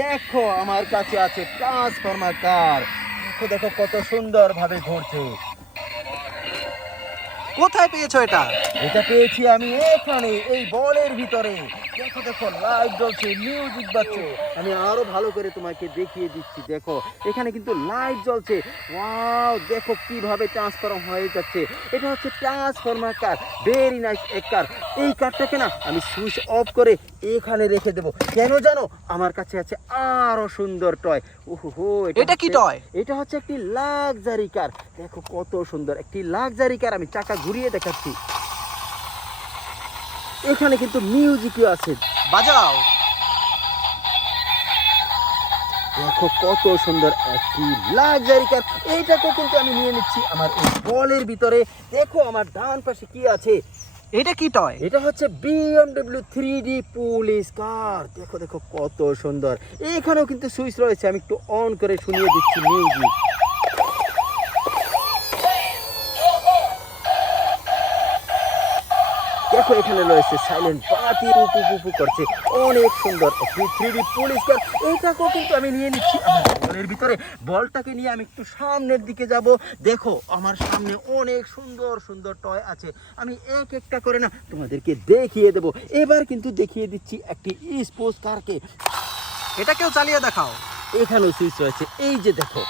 দেখো আমার কাছে আছে ট্রান্সফরমার কার। দেখো দেখো কত সুন্দর ভাবে ঘুরছে। কোথায় পেয়েছো এটা? এটা পেয়েছি আমি এখানে এই বলের ভিতরে। দেখো দেখো লাইট জ্বলছে, মিউজিক বাজছে। আমি আরো ভালো করে তোমাকে দেখিয়ে দিচ্ছি। দেখো এখানে কিন্তু লাইট জ্বলছে। ওয়াও, দেখো কিভাবে ট্রান্সফর্ম হয়ে যাচ্ছে। এটা হচ্ছে ট্রান্সফরমার কার, ভেরি নাইস এক কার। এই কারটাকে না আমি সুইচ অফ করে এখানে রেখে দেবো। কেন জানো? আমার কাছে আছে আরো সুন্দর টয়। ওহো, এটা কি টয়? এটা হচ্ছে একটি লাক্সারি কার। দেখো কত সুন্দর একটি লাক্সারি কার। আমি চাকা ঘুরিয়ে দেখাচ্ছি। এখানে কিন্তু মিউজিকও আছে, বাজাও। দেখো কত সুন্দর একটি লাক্সারি কার। এইটাকে কিন্তু আমি নিয়ে নিচ্ছি আমার এই বলের ভিতরে। দেখো আমার ডান পাশে কি আছে। এটা কি টয়? এটা হচ্ছে BMW 3D পুলিশ কার। দেখো দেখো কত সুন্দর। এখানেও কিন্তু সুইচ রয়েছে, আমি একটু অন করে শুনিয়ে দিচ্ছি মিউজিক। দেখো এখানে রয়েছে সাইলেন্ট পার্টি, পুপু করছে। অনেক সুন্দর একটি 3D পুলিশ কার। এইটাকেও কিন্তু আমি নিয়ে নিচ্ছি আমার বলের ভিতরে। বলটাকে নিয়ে আমি একটু সামনের দিকে যাব। দেখো আমার সামনে অনেক সুন্দর সুন্দর টয় আছে। আমি এক একটা করে না তোমাদেরকে দেখিয়ে দেব। এবার কিন্তু দেখিয়ে দিচ্ছি একটি স্পোর্টস কারকে। এটাকেও চালিয়ে দেখাও। এখানেও সুইচ রয়েছে, এই যে দেখো।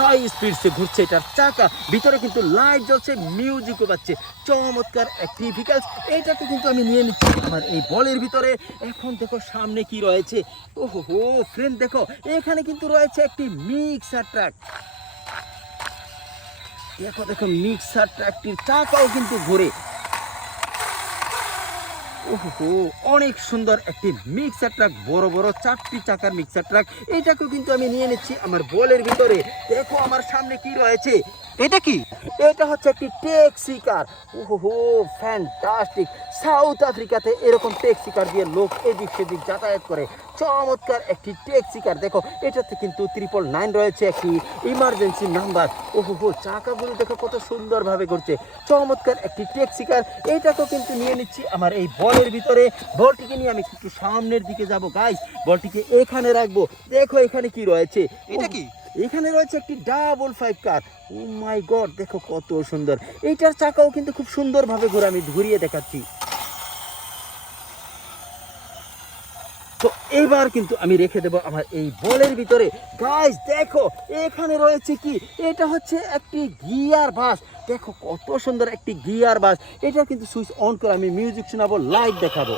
হাই স্পিড সে ঘুরছে এটার চাকা। ভিতরে কিন্তু লাইট জ্বলছে, মিউজিকও বাজছে। চমৎকার একটি ভেহিকলস। এইটাকে কিন্তু আমি নিয়ে নিচ্ছি আমার এই বলের ভিতরে। এখন দেখো সামনে কি রয়েছে। ওহো ফ্রেন্ড, দেখো এখানে কিন্তু রয়েছে একটি মিক্সার ট্রাক। দেখো দেখো মিক্সার ট্রাকটির চাকাও কিন্তু ঘুরে। ওহো, অনেক সুন্দর একটি মিক্সার ট্রাক, বড় বড় 4টি চাকার মিক্সার ট্রাক। এইটাকেও কিন্তু আমি নিয়ে নিচ্ছি আমার বলের ভিতরে। দেখো আমার সামনে কি রয়েছে। এটা কি? এটা হচ্ছে একটি ট্যাক্সি কার। ওহো ফ্যান্টাস্টিক। সাউথ আফ্রিকাতে এরকম ট্যাক্সি কার দিয়ে লোক এদিক সেদিক যাতায়াত করে। চমৎকার একটি ট্যাক্সি কার। দেখো এটাতে কিন্তু 999 রয়েছে একটি ইমার্জেন্সি নাম্বার। ওহো, চাকাগুলো দেখো কত সুন্দরভাবে ঘুরছে। চমৎকার একটি ট্যাক্সি কার। এইটাকেও কিন্তু নিয়ে নিচ্ছি আমার এই বলের ভিতরে। বলটিকে নিয়ে আমি একটু সামনের দিকে যাব গাইস। বলটিকে এখানে রাখবো। দেখো এখানে কি রয়েছে। এটা কি? এখানে রয়েছে একটি 555 কার। ও মাই গড, দেখো কত সুন্দর। এইটার চাকাও কিন্তু খুব সুন্দরভাবে ঘুরে। আমি ঘুরিয়ে দেখাচ্ছি। তো এবার কিন্তু আমি রেখে দেব আমার এই বলের ভিতরে। গাইস দেখো এখানে রয়েছে কি। এটা হচ্ছে একটি গিয়ার বাস। দেখো কত সুন্দর একটি গিয়ার বাস। এটা কিন্তু সুইচ অন করে আমি মিউজিক শোনাবো, লাইট দেখাবো।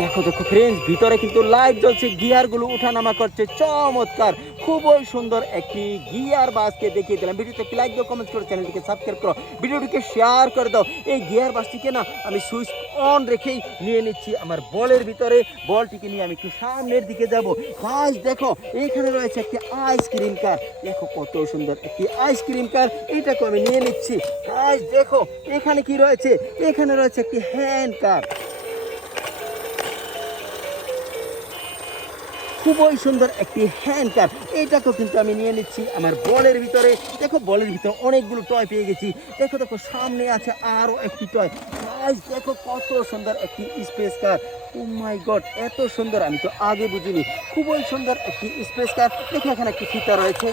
দেখো দেখো ফ্রেন্ডস, ভিতরে কিন্তু লাইট জ্বলছে, গিয়ারগুলো ওঠানামা করছে। চমৎকার, খুবই সুন্দর একটি গিয়ার বাসকে দেখিয়ে দিলাম। ভিডিওতে একটি লাইক দাও, কমেন্ট করো, চ্যানেলটিকে সাবস্ক্রাইব করো, ভিডিওটিকে শেয়ার করে দাও। এই গিয়ার বাসটিকে না আমি সুইচ অন রেখেই নিয়ে নিচ্ছি আমার বলের ভিতরে। বলটিকে নিয়ে আমি একটু সামনের দিকে যাব। গাইস দেখো এখানে রয়েছে একটি আইসক্রিম কার। দেখো কত সুন্দর একটি আইসক্রিম কার। এইটাকে আমি নিয়ে নিচ্ছি। গাইস দেখো এখানে কি রয়েছে। এখানে রয়েছে একটি হ্যান্ড কার। খুবই সুন্দর একটি হ্যান্ড কার। এইটাকেও কিন্তু আমি নিয়ে নিচ্ছি আমার বলের ভিতরে। দেখো বলের ভিতরে অনেকগুলো টয় পেয়ে গেছি। দেখো দেখো সামনে আছে আরো একটি টয়। গাইস দেখো কত সুন্দর একটি স্পেস কার। ও মাই গড, এত সুন্দর আমি তো আগে বুঝিনি। খুবই সুন্দর একটি স্পেস কার। দেখো এখানে একটি ফিতা রয়েছে।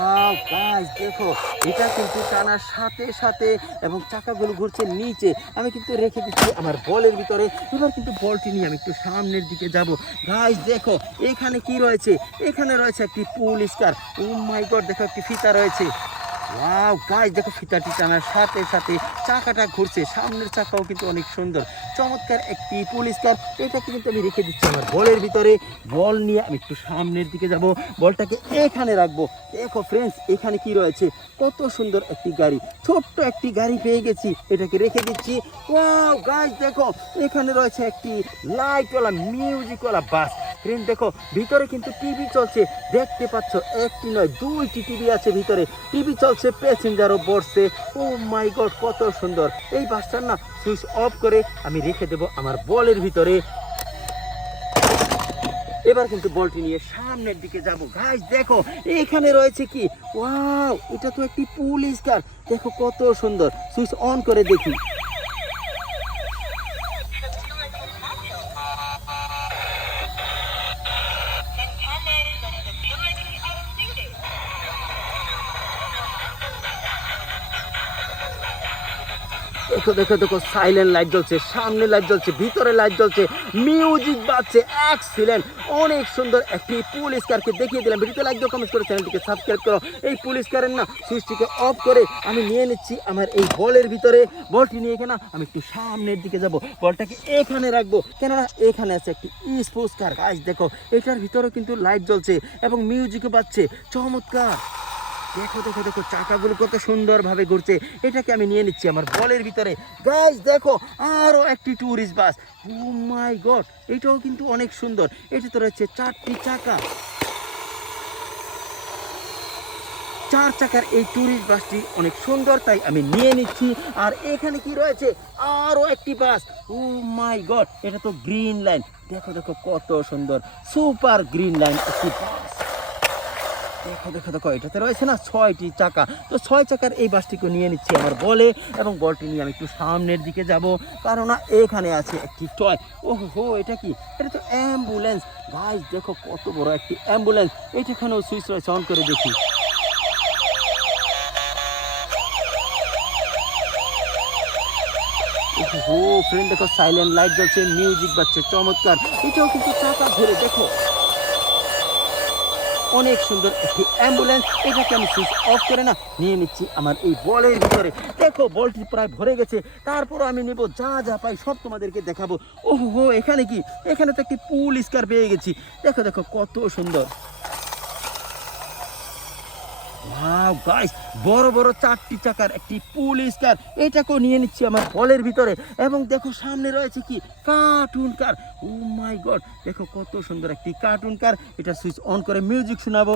ওয়াও গাইস দেখো, এটা কিন্তু টানার সাথে সাথে এবং চাকাগুলো ঘুরছে নিচে। আমি কিন্তু রেখে দিচ্ছি আমার বলের ভিতরে। এবার কিন্তু বলটি নিয়ে আমি একটু সামনের দিকে যাব। গাইস দেখো এখানে কি রয়েছে। এখানে রয়েছে একটি পুলিশ কার। ও মাই গড, দেখো একটি ফিতা রয়েছে। ওয়াও গাইস দেখো, ফিতাটি টানার সাথে সাথে চাকাটা ঘুরছে। সামনের চাকাও কিন্তু অনেক সুন্দর। চমৎকার একটি পুলিশ কার। এটাকে কিন্তু আমি রেখে দিচ্ছি আমার বলের ভিতরে। বল নিয়ে আমি একটু সামনের দিকে যাব। বলটাকে এখানে রাখবো। দেখো ফ্রেন্ডস এখানে কি রয়েছে। কত সুন্দর একটি গাড়ি, ছোট্ট একটি গাড়ি পেয়ে গেছি। এটাকে রেখে দিচ্ছি। ওয়াও গাইস দেখো এখানে রয়েছে একটি লাইটওয়ালা মিউজিকওয়ালা বাস। ফ্রেন্ড দেখো ভিতরে কিন্তু টিভি চলছে। দেখতে পাচ্ছ একটি নয় 2টি টিভি আছে ভিতরে। টিভি চলছে, প্যাসেঞ্জারও বসছে। ও মাই গড কত সুন্দর। এই বাসটার না সুইচ অফ করে আমি রেখে দেব আমার বলের ভিতরে। এবার কিন্তু বলটি নিয়ে সামনের দিকে যাব। গাইস দেখো এখানে রয়েছে কি, ওয়াও, এটা তো একটি পুলিশ কার। দেখো কত সুন্দর, সুইচ অন করে দেখি। দেখো দেখো দেখো, সাইলেন্ট লাইট জ্বলছে, সামনে লাইট জ্বলছে, ভিতরে লাইট জ্বলছে, মিউজিক বাজছে, এক্সিলেন্ট, অনেক সুন্দর একটি পুলিশ কারকে দেখিয়ে দিলাম। ভিডিওতে লাইক দাও, কমেন্ট করো, চ্যানেলটিকে সাবস্ক্রাইব করো। এই পুলিশ কারের না সুইচটিকে অফ করে আমি নিয়ে নিচ্ছি আমার এই বলের ভিতরে। বলটি নিয়ে এখানে আমি একটু সামনের দিকে যাব, বলটাকে এখানে রাখবো, কেননা এখানে আছে একটি স্পোর্টস কার। গাইস দেখো এটার ভিতরে কিন্তু লাইট জ্বলছে এবং মিউজিকও বাজছে, চমৎকার। দেখো দেখো দেখো, চাকাগুলো কত সুন্দরভাবে ঘুরছে। এটাকে আমি নিয়ে নিচ্ছি আমার বলের ভিতরে। গাইস দেখো আরো একটি ট্যুরিস্ট বাস, ও মাই গড, এটাও কিন্তু অনেক সুন্দর। এটা তো রয়েছে 4টি চাকা, 4 চাকার এই ট্যুরিস্ট বাসটি অনেক সুন্দর, তাই আমি নিয়ে নিচ্ছি। আর এখানে কি রয়েছে, আরো একটি বাস, ও মাই গড, এটা তো গ্রিন লাইন। দেখো দেখো কত সুন্দর, সুপার গ্রিন লাইন একটি বাস। দেখো দেখো দেখো, এটাতে রয়েছে না 6টি চাকা। তো 6 চাকার এই বাসটিকে নিয়ে নিচ্ছি আমার বলে, এবং বলটি নিয়ে আমি একটু সামনের দিকে যাব, কারণ না এখানে আছে একটি টয়। ওহো, এটা কি, এটা তো অ্যাম্বুলেন্স। গাইস দেখো কত বড় একটি অ্যাম্বুলেন্স। এটাখানেও সুইচ রয়েছে, অন করে দেখি। ওহো ফ্রেন্ড দেখো, সাইলেন্ট লাইট জ্বলছে, মিউজিক বাজছে, চমৎকার। এটাও কিন্তু চাকা ঘুরে, দেখো অনেক সুন্দর একটি অ্যাম্বুলেন্স। এটাকে আমি সুইচ অফ করে না নিয়ে নিচ্ছি আমার এই বলের ভিতরে। দেখো বলটি প্রায় ভরে গেছে, তারপর আমি নেব, যা যা পাই সব তোমাদেরকে দেখাবো। ওহো, এখানে কি, এখানে তো একটি পুলিশ কার পেয়ে গেছি। দেখো দেখো কত সুন্দর, ওয়াও গাইস, বড় বড় 4টি চাকার একটি পুলিশ কার। এটাকেও নিয়ে নিচ্ছি আমার বলের ভিতরে। এবং দেখো সামনে রয়েছে কি, কার্টুন কার। ও মাই গড, দেখো কত সুন্দর একটি কার্টুন কার। এটা সুইচ অন করে মিউজিক শোনাবো।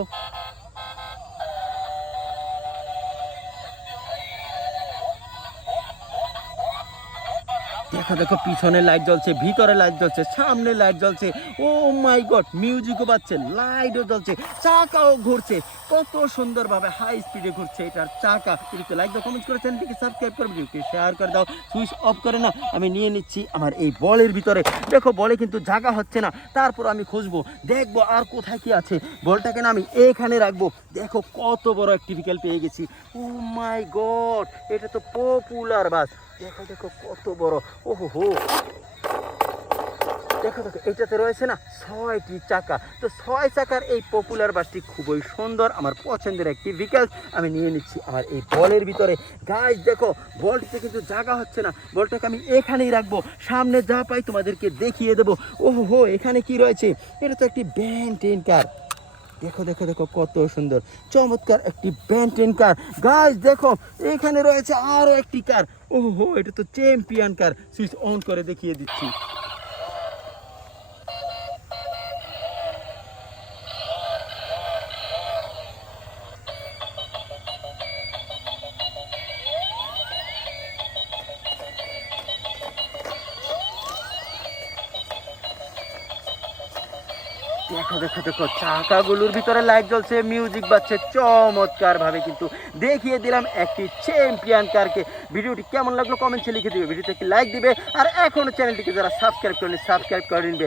দেখো দেখো, পিছনে লাইট জ্বলছে, ভিতরে লাইট জ্বলছে, সামনে লাইট জ্বলছে, ও মাই গড, মিউজিকও বাজছে, লাইটও জ্বলছে, চাকাও ঘুরছে, কত সুন্দরভাবে হাই স্পিডে ঘুরছে এটার চাকা। ভিডিওতে লাইক দাও, কমেন্ট করে, চ্যানেলটিকে সাবস্ক্রাইব করে, ভিডিওকে শেয়ার করে দাও। সুইচ অফ করে না আমি নিয়ে নিচ্ছি আমার এই বলের ভিতরে। দেখো বলে কিন্তু জায়গা হচ্ছে না, তারপর আমি খুঁজবো, দেখবো আর কোথায় কি আছে। বলটাকে না আমি এখানে রাখবো। দেখো কত বড় একটি ভেহিকেল পেয়ে গেছি, ও মাই গড, এটা তো পপুলার বাস। দেখো দেখো কত বড়, ওহো হো, দেখো দেখো, এটাতে রয়েছে না 6টি চাকা। তো 6 চাকার এই পপুলার বাসটি খুবই সুন্দর, আমার পছন্দের একটি ভেহিকেল। আমি নিয়ে নিচ্ছি আমার এই বলের ভিতরে। গাইস দেখো বলটিতে কিন্তু জায়গা হচ্ছে না, বলটাকে আমি এখানেই রাখবো, সামনে যা পাই তোমাদেরকে দেখিয়ে দেবো। ওহো হো, এখানে কি রয়েছে, এটা তো একটি ব্যান্টেন কার। দেখো দেখো দেখো কত সুন্দর, চমৎকার একটি ব্যান্টেন কার। গাইস দেখো এখানে রয়েছে আরো একটি কার। ওহো, এটা তো চ্যাম্পিয়ন কার। সুইচ অন করে দেখিয়ে দিচ্ছি। দেখো দেখো দেখো, চাকাগুলোর ভিতরে লাইট জ্বলছে, মিউজিক বাজছে, চমৎকার ভাবে কিন্তু দেখিয়ে দিলাম একটি চ্যাম্পিয়ন কারকে। ভিডিওটি কেমন লাগলো কমেন্টে লিখে দিবে, ভিডিওতে একটি লাইক দিবে, আর এখনো চ্যানেলটিকে যারা সাবস্ক্রাইব করেনি সাবস্ক্রাইব করে নিবে।